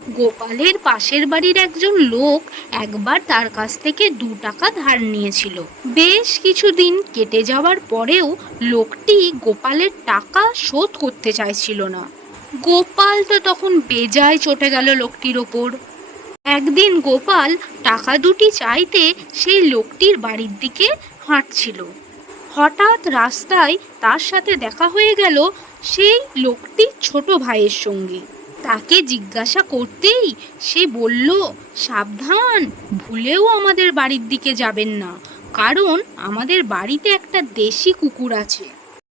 গোপালের পাশের বাড়ির একজন লোক একবার তার কাছ থেকে দু টাকা ধার নিয়েছিল। বেশ কিছুদিন কেটে যাওয়ার পরেও লোকটি গোপালের টাকা শোধ করতে চাইছিল না। গোপাল তো তখন বেজায় চটে গেল লোকটির ওপর। একদিন গোপাল টাকা দুটি চাইতে সেই লোকটির বাড়ির দিকে হাঁটছিল। হঠাৎ রাস্তায় তার সাথে দেখা হয়ে গেল সেই লোকটির ছোট ভাইয়ের সঙ্গে। তাকে জিজ্ঞাসা করতেই সে বলল, সাবধান, ভুলেও আমাদের বাড়ির দিকে যাবেন না। কারণ আমাদের বাড়িতে একটা দেশি কুকুর আছে।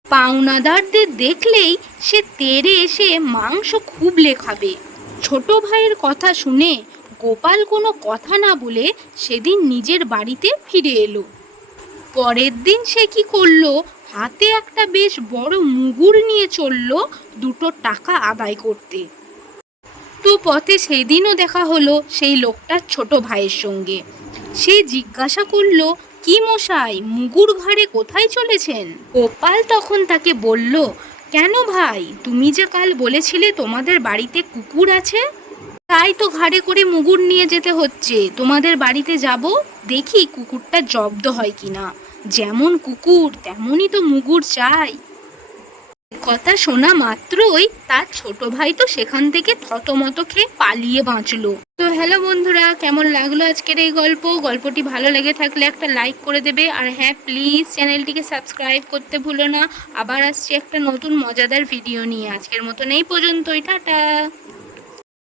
পাওনাদারদের দেখলেই সে তেরে এসে মাংস খাবে। ছোট ভাইয়ের কথা শুনে গোপাল কোনো কথা না বলে সেদিন নিজের বাড়িতে ফিরে এলো। পরের দিন সে কি করল? হাতে একটা বেশ বড় মুগুর নিয়ে চলল দুটো টাকা আদায় করতে। তো পথে সেই দিনও দেখা হলো সেই লোকটার ছোট ভাইয়ের সঙ্গে। সে জিজ্ঞাসা করল, কি মশাই, মুগুর ঘাড়ে কোথায় চলেছেন? গোপাল তখন তাকে বলল, কেন ভাই, তুমি যে কাল বলেছিলে তোমাদের বাড়িতে কুকুর আছে? তাই তো ঘাড়ে করে মুগুর নিয়ে যেতে হচ্ছে, তোমাদের বাড়িতে যাব, দেখি কুকুরটা জব্দ হয় কিনা। যেমন কুকুর, তেমনই তো মুগুর চাই। কথা শোনা মাত্রই তার ছোট ভাই তো সেখান থেকে থতমত খেয়ে পালিয়ে বাঁচলো। তো হ্যালো বন্ধুরা, কেমন লাগল আজকের এই গল্প? গল্পটি ভালো লেগে থাকলে একটা লাইক করে দেবে। আর হ্যাঁ প্লিজ চ্যানেলটিকে সাবস্ক্রাইব করতে ভুলো না। আবার আসছি একটা নতুন মজাদার ভিডিও নিয়ে। আজকের মতন এই পর্যন্তই, টাটা!